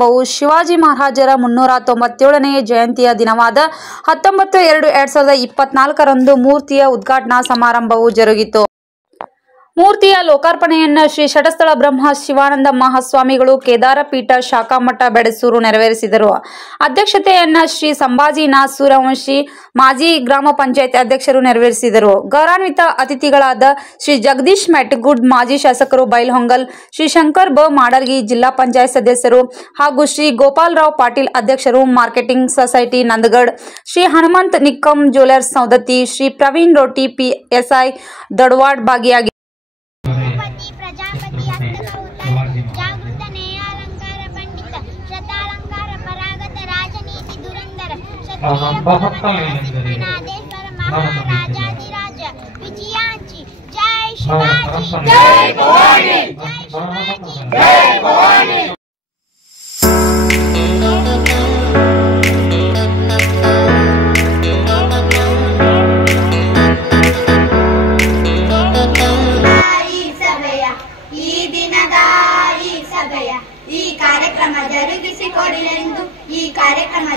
ಸಮಾರಂಭವು ಶಿವಾಜಿ ಮಹಾರಾಜರ 397ನೇ ಜಯಂತಿಯ ದಿನವಾದ 19/2/2024ರಂದು ಮೂರ್ತಿಯ ಉದ್ಘಾಟನಾ ಸಮಾರಂಭವು ಜರುಗಿತು. ಮೂರ್ತಿಯ ಲೋಕಾರ್ಪಣೆಯನ್ನು ಶ್ರೀ ಷಟಸ್ಥಳ ಬ್ರಹ್ಮ ಶಿವಾನಂದ ಮಹಾಸ್ವಾಮಿಗಳು ಕೇದಾರಪೀಠ ಶಾಖಾಮಠ ಬೆಡಸೂರು ನೆರವೇರಿಸಿದರು. ಅಧ್ಯಕ್ಷತೆಯನ್ನು ಶ್ರೀ ಸಂಭಾಜಿನಾಥ್ ಸೂರ್ಯವಂಶಿ ಮಾಜಿ ಗ್ರಾಮ ಪಂಚಾಯತ್ ಅಧ್ಯಕ್ಷರು ನೆರವೇರಿಸಿದರು. ಗೌರವಾನ್ವಿತ ಅತಿಥಿಗಳಾದ ಶ್ರೀ ಜಗದೀಶ್ ಮೆಟ್ಗುಡ್ ಮಾಜಿ ಶಾಸಕರು ಬೈಲ್ಹೊಂಗಲ್, ಶ್ರೀ ಶಂಕರ್ ಬ ಮಾಡರ್ಗಿ ಜಿಲ್ಲಾ ಪಂಚಾಯತ್ ಸದಸ್ಯರು ಹಾಗೂ ಶ್ರೀ ಗೋಪಾಲರಾವ್ ಪಾಟೀಲ್ ಅಧ್ಯಕ್ಷರು marketing society Nandgad, Shri Hanumant Nikkam jewellers Saundatti, Shri Praveen Roti PSI Dodwad ಭಾಗಿಯಾಗಿ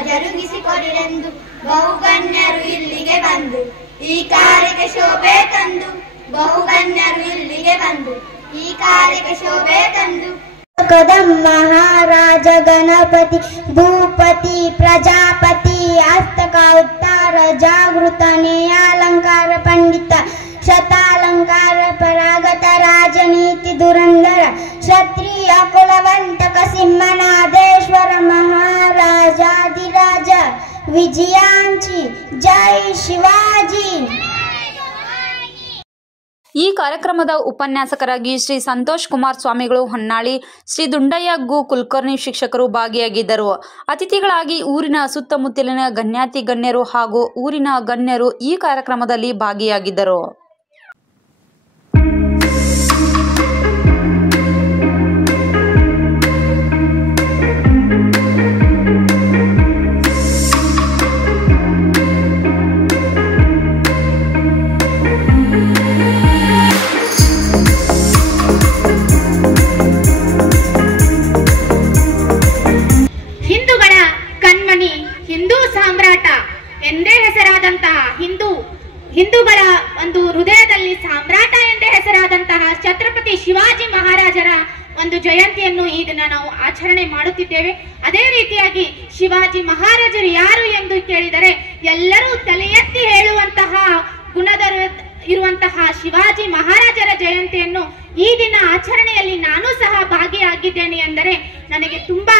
ಜರುಗಿಸಿಕೊಡಿರೆಂದು ಬಹುಗಣ್ಯರು ಇಲ್ಲಿಗೆ ಬಂದು ಈ ಕಾರ್ಯಕ್ಕೆ ಶೋಭೆ ತಂದು ಬಹುಗಣ್ಯರು ಇಲ್ಲಿಗೆ ಬಂದು ಈ ಕಾರ್ಯಕ್ಕೆ ಶೋಭೆ ತಂದು ಕದಂ ಮಹಾರಾಜ ಗಣಪತಿ ಭೂಪತಿ ಪ್ರಜಾಪತಿ ಹಸ್ತಕ ಉತ್ತಾರ ಜಾಗೃತ ನೇಯಾಲಂಕಾರ ಪಂಡಿತ ಶತಾಲಂಕಾರ ಪರಾಗತ ರಾಜನೀತಿ ದುರಂಧರ ಕ್ಷತ್ರಿಯ ಕುಲವಂತಕ ಸಿಂಹನಾದೇಶ್ವರ ಮಹಾರಾಜಾದಿರಾಜ ವಿಜಯಾಂಚಿ ಜೈ ಶಿವಾಜಿ. ಈ ಕಾರ್ಯಕ್ರಮದ ಉಪನ್ಯಾಸಕರಾಗಿ ಶ್ರೀ ಸಂತೋಷ್ ಕುಮಾರ್ ಸ್ವಾಮಿಗಳು ಹೊನ್ನಾಳಿ, ಶ್ರೀ ದುಂಡಯ್ಯ ಗು ಕುಲಕರ್ಣಿ ಶಿಕ್ಷಕರು ಭಾಗಿಯಾಗಿದ್ದರು. ಅತಿಥಿಗಳಾಗಿ ಊರಿನ ಸುತ್ತಮುತ್ತಲಿನ ಗಣ್ಯಾತಿ ಗಣ್ಯರು ಹಾಗೂ ಊರಿನ ಗಣ್ಯರು ಈ ಕಾರ್ಯಕ್ರಮದಲ್ಲಿ ಭಾಗಿಯಾಗಿದ್ದರು. ಹಿಂದೂಗಳ ಕಣ್ಮಣಿ, ಹಿಂದೂ ಸಾಮ್ರಾಟ ಎಂದೇ ಹೆಸರಾದಂತಹ ಹಿಂದೂಗಳ ಒಂದು ಹೃದಯದಲ್ಲಿ ಸಾಮ್ರಾಟ ಎಂದೇ ಹೆಸರಾದಂತಹ ಛತ್ರಪತಿ ಶಿವಾಜಿ ಮಹಾರಾಜರ ಒಂದು ಜಯಂತಿಯನ್ನು ಈ ದಿನ ನಾವು ಆಚರಣೆ ಮಾಡುತ್ತಿದ್ದೇವೆ. ಅದೇ ರೀತಿಯಾಗಿ ಶಿವಾಜಿ ಮಹಾರಾಜರು ಯಾರು ಎಂದು ಕೇಳಿದರೆ ಎಲ್ಲರೂ ತಲೆ ಎತ್ತಿ ಹೇಳುವಂತಹ ಗುಣದ ಇರುವಂತಹ ಶಿವಾಜಿ ಮಹಾರಾಜರ ಜಯಂತಿಯನ್ನು ಈ ದಿನ ಆಚರಣೆಯಲ್ಲಿ ನಾನು ಸಹ ಭಾಗಿಯಾಗಿದ್ದೇನೆ ಎಂದರೆ ನನಗೆ ತುಂಬಾ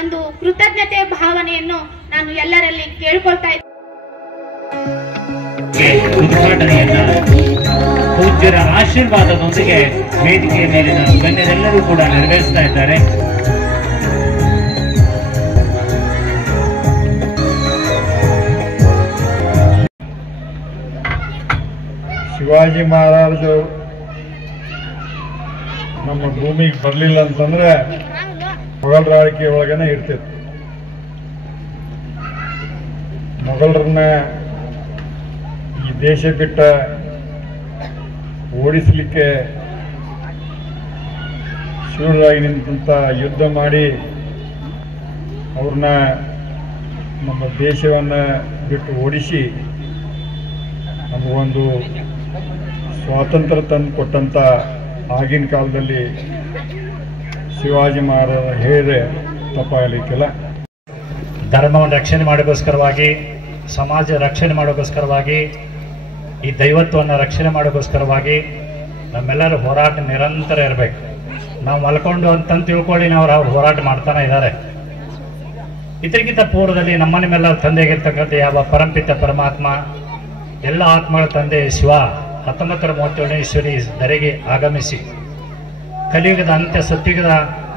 ಒಂದು ಕೃತಜ್ಞತೆ ಭಾವನೆಯನ್ನು ನಾನು ಎಲ್ಲರಲ್ಲಿ ಕೇಳಿಕೊಳ್ತಾ ಇದ್ದೇನೆ. ಉದ್ಘಾಟನೆಯನ್ನ ಪೂಜ್ಯರ ಆಶೀರ್ವಾದದೊಂದಿಗೆ ವೇದಿಕೆಯ ಮೇಲಿನ ಗಣ್ಯರೆಲ್ಲರೂ ಕೂಡ ನೆರವೇರಿಸ್ತಾ ಇದ್ದಾರೆ. ಶಿವಾಜಿ ಮಹಾರಾಜರು ನಮ್ಮ ಭೂಮಿಗೆ ಬರಲಿಲ್ಲ ಅಂತಂದ್ರೆ ಮೊಘಲರ ಆಳ್ವಿಕೆ ಒಳಗನೆ ಇರ್ತಿತ್ತು. ಮೊಘಲರನ್ನ ಈ ದೇಶ ಬಿಟ್ಟ ಓಡಿಸಲಿಕ್ಕೆ ಶೂರರಾಗಿ ನಿಂತ ಯುದ್ಧ ಮಾಡಿ ಅವ್ರನ್ನ ನಮ್ಮ ದೇಶವನ್ನು ಬಿಟ್ಟು ಓಡಿಸಿ ನಮಗೊಂದು ಸ್ವಾತಂತ್ರ್ಯ ತಂದು ಕೊಟ್ಟಂತ ಆಗಿನ ಕಾಲದಲ್ಲಿ ಶಿವಾಜಿ ಮಹಾರಾಜ ಹೇಳಿದ್ರೆ ತಪ್ಪಾಗಲಿಕ್ಕಿಲ್ಲ. ಧರ್ಮವನ್ನು ರಕ್ಷಣೆ ಮಾಡೋಕ್ಕೋಸ್ಕರವಾಗಿ, ಸಮಾಜ ರಕ್ಷಣೆ ಮಾಡೋಕ್ಕೋಸ್ಕರವಾಗಿ, ಈ ದೈವತ್ವವನ್ನು ರಕ್ಷಣೆ ಮಾಡೋಕ್ಕೋಸ್ಕರವಾಗಿ ನಮ್ಮೆಲ್ಲರ ಹೋರಾಟ ನಿರಂತರ ಇರಬೇಕು. ನಾವು ಮಲ್ಕೊಂಡು ಅಂತಂದು ತಿಳ್ಕೊಳ್ಳಿ, ನಾವು ಅವ್ರು ಹೋರಾಟ ಮಾಡ್ತಾನೆ ಇದ್ದಾರೆ. ಇದಕ್ಕಿಂತ ಪೂರ್ವದಲ್ಲಿ ನಮ್ಮನ್ನೆಲ್ಲ ತಂದೆಗಿರ್ತಕ್ಕಂಥ ಯಾವ ಪರಂಪಿತ ಪರಮಾತ್ಮ, ಎಲ್ಲ ಆತ್ಮಗಳ ತಂದೆ ಶಿವ 1937ನೇ ಇಸ್ವಿಯಲ್ಲಿ ಧರೆಗೆ ಆಗಮಿಸಿ ಕಲಿಯುಗದ ಅಂತ್ಯ ಸತ್ಯುಗದ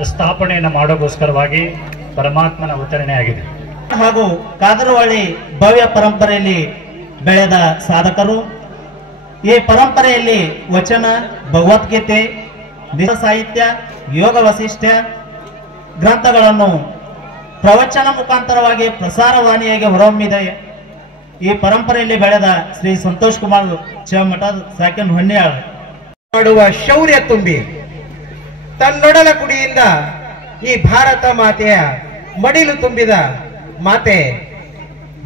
ಸ್ಥಾಪನೆಯನ್ನು ಮಾಡೋಕ್ಕೋಸ್ಕರವಾಗಿ ಪರಮಾತ್ಮನ ಅವತರಣೆ ಆಗಿದೆ. ಹಾಗೂ ಕಾದರವಳ್ಳಿ ಭವ್ಯ ಪರಂಪರೆಯಲ್ಲಿ ಬೆಳೆದ ಸಾಧಕರು. ಈ ಪರಂಪರೆಯಲ್ಲಿ ವಚನ, ಭಗವದ್ಗೀತೆ, ಸಾಹಿತ್ಯ, ಯೋಗ ವಸಿಷ್ಠ ಗ್ರಂಥಗಳನ್ನು ಪ್ರವಚನ ಮುಖಾಂತರವಾಗಿ ಪ್ರಸಾರವಾಣಿಯಾಗಿ ಹೊರಹೊಮ್ಮಿದೆ. ಈ ಪರಂಪರೆಯಲ್ಲಿ ಬೆಳೆದ ಶ್ರೀ ಸಂತೋಷ್ ಕುಮಾರ್ ಚಮಠ ಸಾಕಿನ್ ಹೊನ್ಯಾಳ ಮಾಡುವ ಶೌರ್ಯ ತುಂಬಿ ತನ್ನೊಡಲ ಕುಡಿಯಿಂದ ಈ ಭಾರತ ಮಾತೆಯ ಮಡಿಲು ತುಂಬಿದ ಮಾತೆ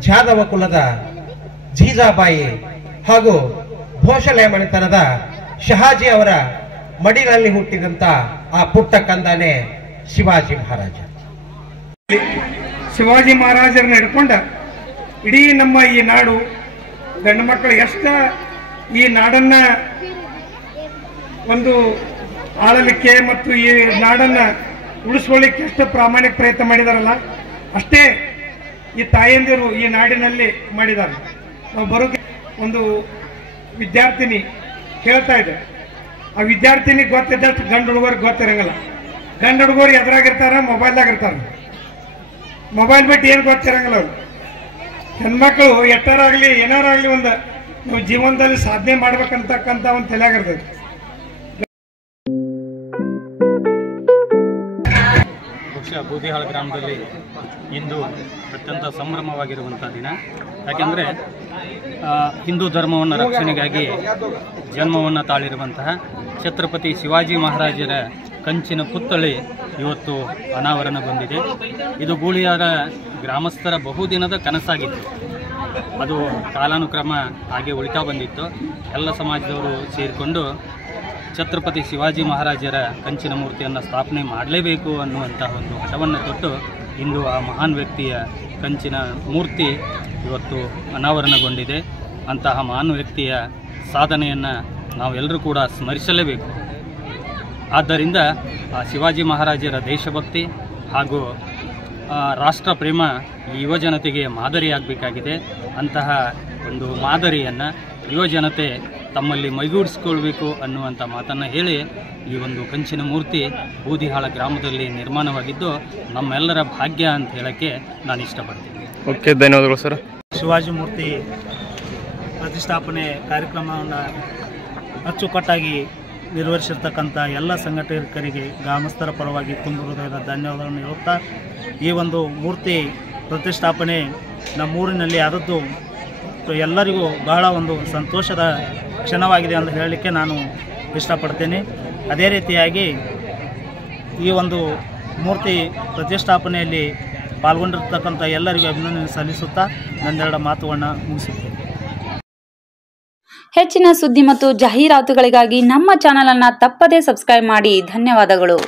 ಜಾದವ ಕುಲದ ಜೀಜಾಬಾಯಿ ಹಾಗೂ ಭೋಸಲೆ ಮನೆತನದ ಶಹಾಜಿ ಅವರ ಮಡಿಲಲ್ಲಿ ಹುಟ್ಟಿದಂತ ಆ ಪುಟ್ಟ ಕಂದನೆ ಶಿವಾಜಿ ಮಹಾರಾಜ. ಶಿವಾಜಿ ಮಹಾರಾಜರನ್ನ ಹಿಡ್ಕೊಂಡ ಇಡೀ ನಮ್ಮ ಈ ನಾಡು ಗಂಡು ಮಕ್ಕಳು ಎಷ್ಟ ಈ ನಾಡನ್ನ ಒಂದು ಆಳಲಿಕ್ಕೆ ಮತ್ತು ಈ ನಾಡನ್ನ ಉಳಿಸ್ಕೊಳ್ಳಿಕ್ಕೆ ಎಷ್ಟು ಪ್ರಾಮಾಣಿಕ ಪ್ರಯತ್ನ ಮಾಡಿದಾರಲ್ಲ ಅಷ್ಟೇ ಈ ತಾಯಂದಿರು ಈ ನಾಡಿನಲ್ಲಿ ಮಾಡಿದ್ದಾರೆ. ನಾವು ಬರೋಕೆ ಒಂದು ವಿದ್ಯಾರ್ಥಿನಿ ಕೇಳ್ತಾ ಇದೆ, ಆ ವಿದ್ಯಾರ್ಥಿನಿ ಗೊತ್ತಿದ್ದಷ್ಟು ಗಂಡು ಹುಡುಗರಿಗೆ ಗೊತ್ತಿರಂಗಿಲ್ಲ. ಗಂಡು ಹುಡುಗರು ಎದುರಾಗಿರ್ತಾರ, ಮೊಬೈಲ್ದಾಗ ಇರ್ತಾರ. ಮೊಬೈಲ್ ಬಿಟ್ಟು ಏನು ಗೊತ್ತಿರಂಗಿಲ್ಲ ಅವ್ರು. ಹೆಣ್ಮಕ್ಳು ಎಟ್ಟರಾಗ್ಲಿ ಏನಾರಾಗ್ಲಿ ಒಂದು ನಾವು ಜೀವನದಲ್ಲಿ ಸಾಧನೆ ಮಾಡ್ಬೇಕಂತಕ್ಕಂಥ ಒಂದು ತಲೆಯಾಗಿರ್ತದೆ. ಬಹುಶಃ ಬೂದಿಹಾಳ ಗ್ರಾಮದಲ್ಲಿ ಇಂದು ಅತ್ಯಂತ ಸಂಭ್ರಮವಾಗಿರುವಂಥ ದಿನ. ಯಾಕೆಂದರೆ ಹಿಂದೂ ಧರ್ಮವನ್ನು ರಕ್ಷಣೆಗಾಗಿ ಜನ್ಮವನ್ನು ತಾಳಿರುವಂತಹ ಛತ್ರಪತಿ ಶಿವಾಜಿ ಮಹಾರಾಜರ ಕಂಚಿನ ಪುತ್ಥಳಿ ಇವತ್ತು ಅನಾವರಣಗೊಂಡಿದೆ. ಇದು ಬೂದಿಹಾಳ ಗ್ರಾಮಸ್ಥರ ಬಹುದಿನದ ಕನಸಾಗಿತ್ತು. ಅದು ಕಾಲಾನುಕ್ರಮ ಹಾಗೆ ಉಳಿತಾ ಬಂದಿತ್ತು. ಎಲ್ಲ ಸಮಾಜದವರು ಸೇರಿಕೊಂಡು ಛತ್ರಪತಿ ಶಿವಾಜಿ ಮಹಾರಾಜರ ಕಂಚಿನ ಮೂರ್ತಿಯನ್ನು ಸ್ಥಾಪನೆ ಮಾಡಲೇಬೇಕು ಅನ್ನುವಂತಹ ಒಂದು ಹಠವನ್ನು ತೊಟ್ಟು ಇಂದು ಆ ಮಹಾನ್ ವ್ಯಕ್ತಿಯ ಕಂಚಿನ ಮೂರ್ತಿ ಇವತ್ತು ಅನಾವರಣಗೊಂಡಿದೆ. ಅಂತಹ ಮಹಾನ್ ವ್ಯಕ್ತಿಯ ಸಾಧನೆಯನ್ನು ನಾವೆಲ್ಲರೂ ಕೂಡ ಸ್ಮರಿಸಲೇಬೇಕು. ಆದ್ದರಿಂದ ಆ ಶಿವಾಜಿ ಮಹಾರಾಜರ ದೇಶಭಕ್ತಿ ಹಾಗೂ ರಾಷ್ಟ್ರ ಪ್ರೇಮ ಯುವಜನತೆಗೆ ಮಾದರಿಯಾಗಬೇಕಾಗಿದೆ. ಅಂತಹ ಒಂದು ಮಾದರಿಯನ್ನು ಯುವಜನತೆ ತಮ್ಮಲ್ಲಿ ಮೈಗೂಡಿಸಿಕೊಳ್ಬೇಕು ಅನ್ನುವಂಥ ಮಾತನ್ನು ಹೇಳಿ ಈ ಒಂದು ಕಂಚಿನ ಮೂರ್ತಿ ಬೂದಿಹಾಳ ಗ್ರಾಮದಲ್ಲಿ ನಿರ್ಮಾಣವಾಗಿದ್ದು ನಮ್ಮೆಲ್ಲರ ಭಾಗ್ಯ ಅಂತ ಹೇಳೋಕ್ಕೆ ನಾನು ಇಷ್ಟಪಡ್ತೀನಿ. ಓಕೆ, ಧನ್ಯವಾದಗಳು ಸರ್. ಶಿವಾಜಿ ಮೂರ್ತಿ ಪ್ರತಿಷ್ಠಾಪನೆ ಕಾರ್ಯಕ್ರಮವನ್ನು ಅಚ್ಚುಕಟ್ಟಾಗಿ ನಿರ್ವಹಿಸಿರ್ತಕ್ಕಂಥ ಎಲ್ಲ ಸಂಘಟಕರಿಗೆ ಗ್ರಾಮಸ್ಥರ ಪರವಾಗಿ ತುಂಬ ಹೃದಯದ ಧನ್ಯವಾದಗಳನ್ನು ಹೇಳುತ್ತಾ, ಈ ಒಂದು ಮೂರ್ತಿ ಪ್ರತಿಷ್ಠಾಪನೆ ನಮ್ಮೂರಿನಲ್ಲಿ ಆದದ್ದು ಎಲ್ಲರಿಗೂ ಬಹಳ ಒಂದು ಸಂತೋಷದ ಕ್ಷಣವಾಗಿದೆ ಅಂತ ಹೇಳಲಿಕ್ಕೆ ನಾನು ಇಷ್ಟಪಡ್ತೇನೆ. ಅದೇ ರೀತಿಯಾಗಿ ಈ ಒಂದು ಮೂರ್ತಿ ಪ್ರತಿಷ್ಠಾಪನೆಯಲ್ಲಿ ಪಾಲ್ಗೊಂಡಿರ್ತಕ್ಕಂಥ ಎಲ್ಲರಿಗೂ ಅಭಿನಂದನೆ ಸಲ್ಲಿಸುತ್ತಾ ನನ್ನೆರಡು ಮಾತುಗಳನ್ನು ಮುಗಿಸುತ್ತೇನೆ. ಹೆಚ್ಚಿನ ಸುದ್ದಿ ಮತ್ತು ಜಾಹೀರಾತುಗಳಿಗಾಗಿ ನಮ್ಮ ಚಾನೆಲ್ ಅನ್ನು ತಪ್ಪದೇ ಸಬ್ಸ್ಕ್ರೈಬ್ ಮಾಡಿ. ಧನ್ಯವಾದಗಳು.